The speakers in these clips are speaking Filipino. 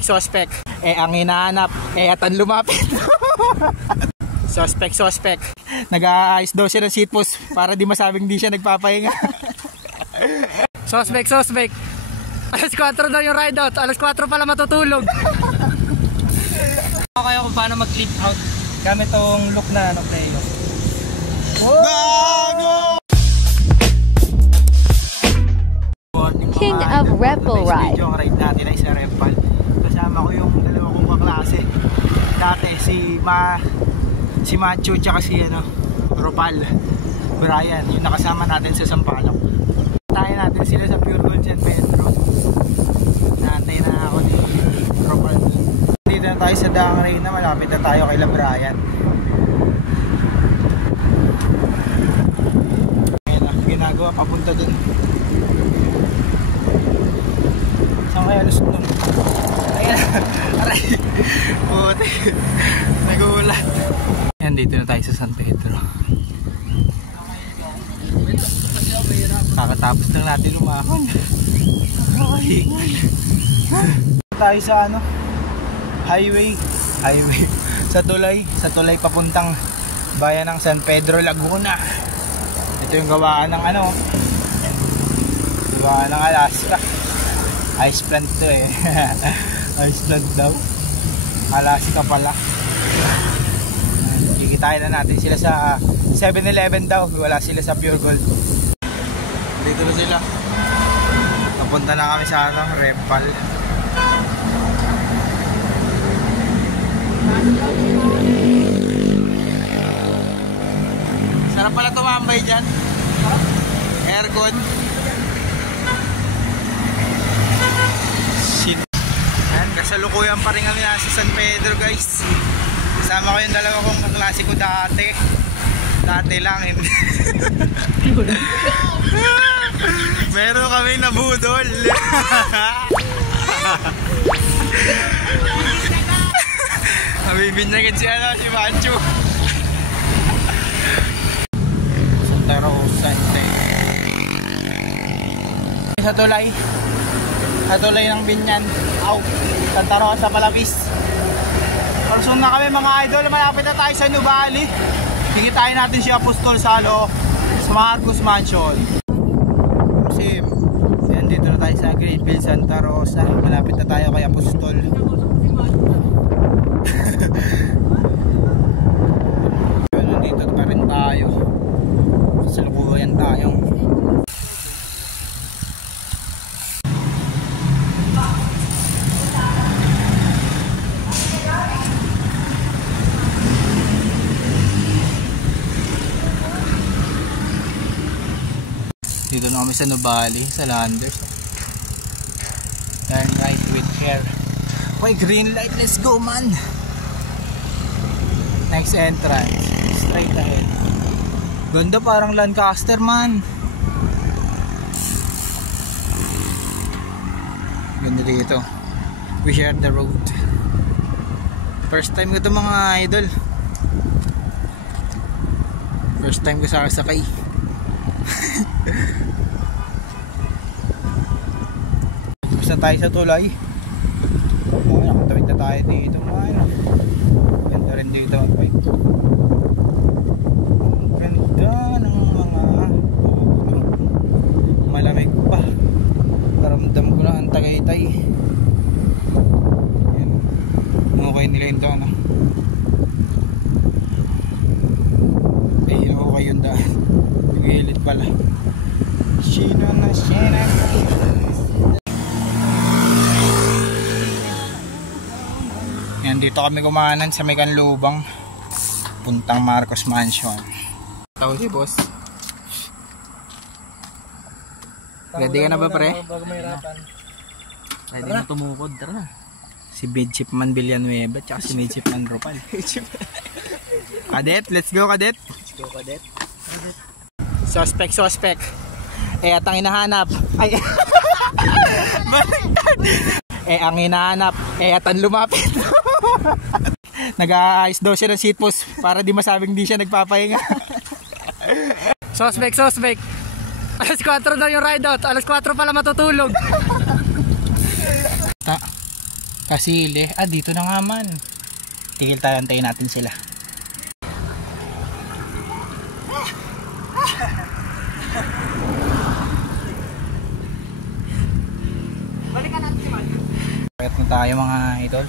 Suspect. Ang hinahanap, atan lumapit. Suspect. Nag-aayos daw siya ng seat post para di masabing di siya nagpapahinga. Suspect. Alas 4 daw yung ride out. Alas 4 pala matutulog. Okay kung paano mag-clip out gamit tong look na play. Gago! King of Repple Ride. Yung ride natin ay sa Repple. Kasama ko yung dalawa kong kaklase. Dati si Macho tsaka si Ropal Brian, yung nakasama natin sa Sampaloc. Tayo natin sila sa Pure Gold San Pedro. Naantay na ako ni Ropal. Dito na tayo sa Daang Reyna, malapit na tayo kay Brian. Ayan na, ginagawa papunta dun. Saan kaya lusot nun? Ayan, aray, puti, nagulat. Ayan, dito na tayo sa San Pedro. Kakatapos lang natin lumahon. Tayo sa highway sa tulay papuntang bayan ng San Pedro, Laguna. Ito yung gawaan ng gawaan ng Alaska. Ice plant to ice plant daw, Alaska pala. Kikitain na natin sila sa 7-Eleven daw, wala sila sa Pure Gold. Dito na sila. Napunta na kami sa Repal. Sarap pala tumambay dyan. Aircon. Yan, kasalukuyan pa rin kami nasa San Pedro, guys. Kasama ko yung dalawa kong kaklase ko dati. Dati lang, hindi. Meron kami nabudol. Nabibinyagan si Macho. Santa Rosa. Sa tulay ng Binyan. Santa Rosa, Palabis. Person na kami mga idol. Malapit na tayo sa Nubali. Higitain natin si Apostol Salo sa Marcos Mansion. Sim. Ayan, dito na tayo sa Greenfield, Santa Rosa. Malapit na tayo kay Apostol. Nandito pa rin tayo. Sa lukuyan tayong dito na kami sa Nubali, sa Landers. Turn right with care. Okay, green light, let's go man. Next entrance, straight ahead. Ganda, parang Lancaster man. Ganda dito. We share the road. First time ko ito mga idol. First time ko sakay. Basta tayo sa tulay. Nakatawid na tayo dito. Ganda rin dito. Ganda ng mga malamig pa. Paramdam ko lang ang Tagaytay. Okay nila yung daan. Okay yung daan. Gilid pala. Sino na sina. Yan, dito kami kumanan sa may Kanlubang puntang Marcos Mansion. Tawag si boss. Ready ka na ba pre? Ready na tumukod. Tara na. Si Midshipman Villanueva tsaka si Midshipman Ropal. Kadet, let's go Kadet. Let's go Kadet. Suspect. At ang hinahanap ay ang hinahanap atan lumapit. Nag-aayos daw siya ng seat post para di masabing di siya nagpapahinga. Suspect. Alas 4 daw yung ride out. Alas 4 pala matutulog. Kasili. Dito na nga man. Tigil tayo, antayin natin sila. Balikan natin si Macho. Pagkat na tayo mga idol.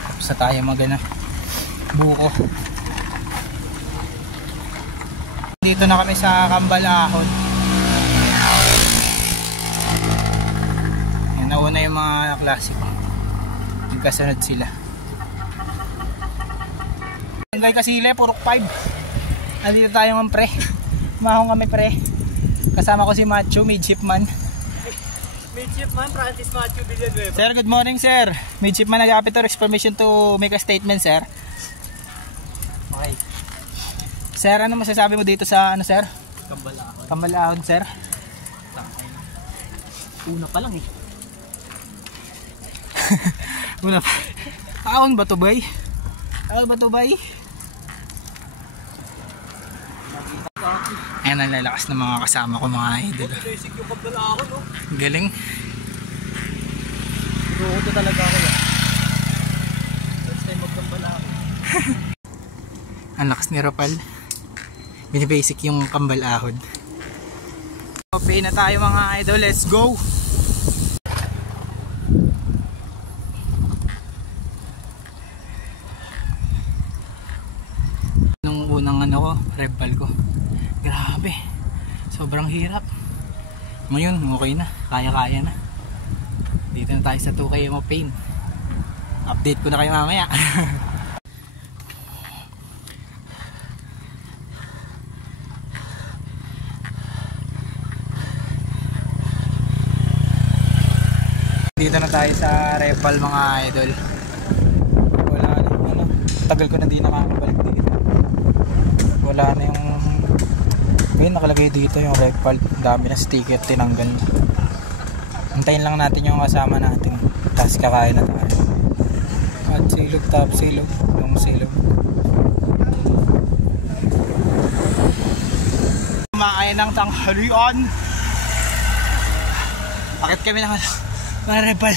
Tapos na tayo magana buko. Dito na kami sa Cambalahon. Yan, nauna yung mga klasiko. Nagkasunod sila. Hanggang Kasile, purok 5. Nandito tayo ng pre. Mahong kami pre. Kasama ko si Macho, midshipman. Midshipman Francis Macho Villanueva. Sir, good morning sir. Midshipman Agapitor, permission to make a statement sir. Okay. Sir, ano masasabi mo dito sa ano sir? Cambalahon. Cambalahon sir. Una pa lang eh. Una pa. Taon ba to bay? Taon ba to bay? Ayan ang lalakas ng mga kasama ko mga idol. Basic yung Cambalahon no? Galing. Buko talaga ako yan. First time mag-Cambalahon. Ang lakas ni Rapal. Binibasic yung Cambalahon. Okay na tayo mga idol. Let's go! Nung unang ano ko, rebal ko. Grabe. Sobrang hirap. Ngayon, okay na. Kaya-kaya na. Dito na tayo sa 2K mo pain. Update ko na kayo mamaya. Dito na tayo sa Repal mga idol. Wala na ano, tagal ko na di nakakabalik dito. Wala na yung may nakalagay dito yung Repal. Dami na sticker, tinanggal na. Antayin lang natin yung kasama natin. Tapos kakain na tayo. At silog, top silog, yung silog. Kumain ng tanghalian. Bakit kami na Repal.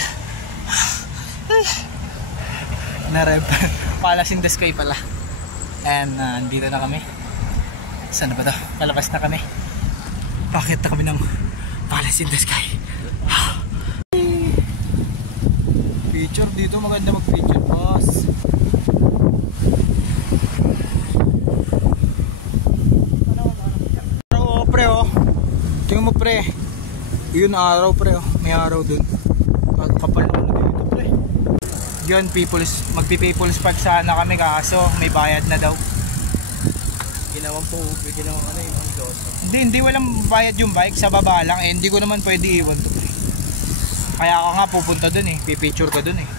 Na-Repal. Palace in the Sky pala. And andito na kami. Saan na ba ito? Palabas na kami. Bakit na kami ng Palace in the Sky? Picture dito. Maganda mag-picture, boss. Araw, pre, oh. Tingnan mo, pre. Yun, araw, pre, oh. May araw dun. Kapal na dito pre. Yun, magpi-people's park sana kami kaso may bayad na daw. Ginawang po, ginawang ano yung doso. Hindi walang bayad yung bike, sa baba lang. Hindi ko naman pwede iwan to pre. Kaya ako nga pupunta dun eh, pipicture ka dun eh.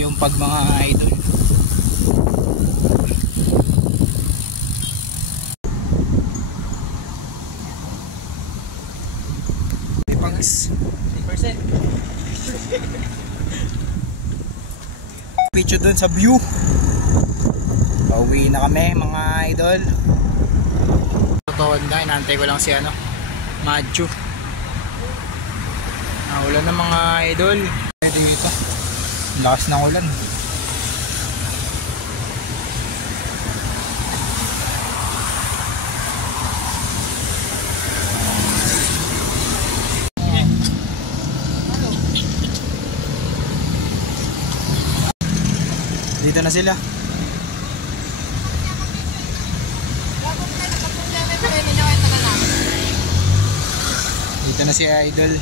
Yung pag mga idol. Pags 3%. picture dun sa view. Pauwi na kami mga idol. Totoo na, inaantay ko lang si ano Macho. Ulan na mga idol. Dito lakas ng ulan. Dito na sila. Dito na si Idol.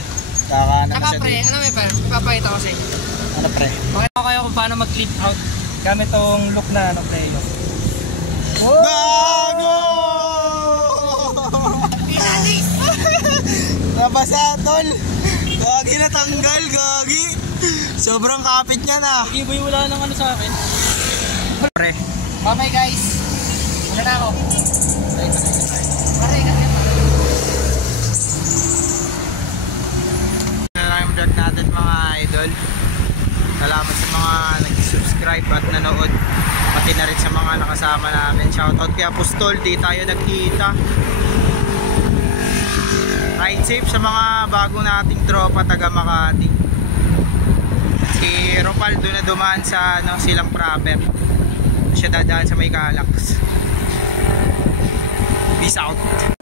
Kakaano na siya Pre, dito. ano may pa? Ipapakita ko sa inyo. Ano pre? Pakita ko kayo kung paano mag-clip out gamit tong look na ano pre. Gago! Nabasa tol. Gagi na tanggal, gagi. Sobrang kapit niya na. Iboy wala nang ano sa akin. Pre. Bye guys. Wala na ako. Pare, Na lang yung vlog natin mga idol. Salamat sa mga nag-subscribe at nanood. Pati na rin sa mga nakasama namin. Shoutout kay Apostol, di tayo nagkita. Ride safe sa mga bago nating tropa taga Makati. Si Ropal doon na dumaan sa ano, Silang Proper. Siya dadaan sa may Calax. Peace out.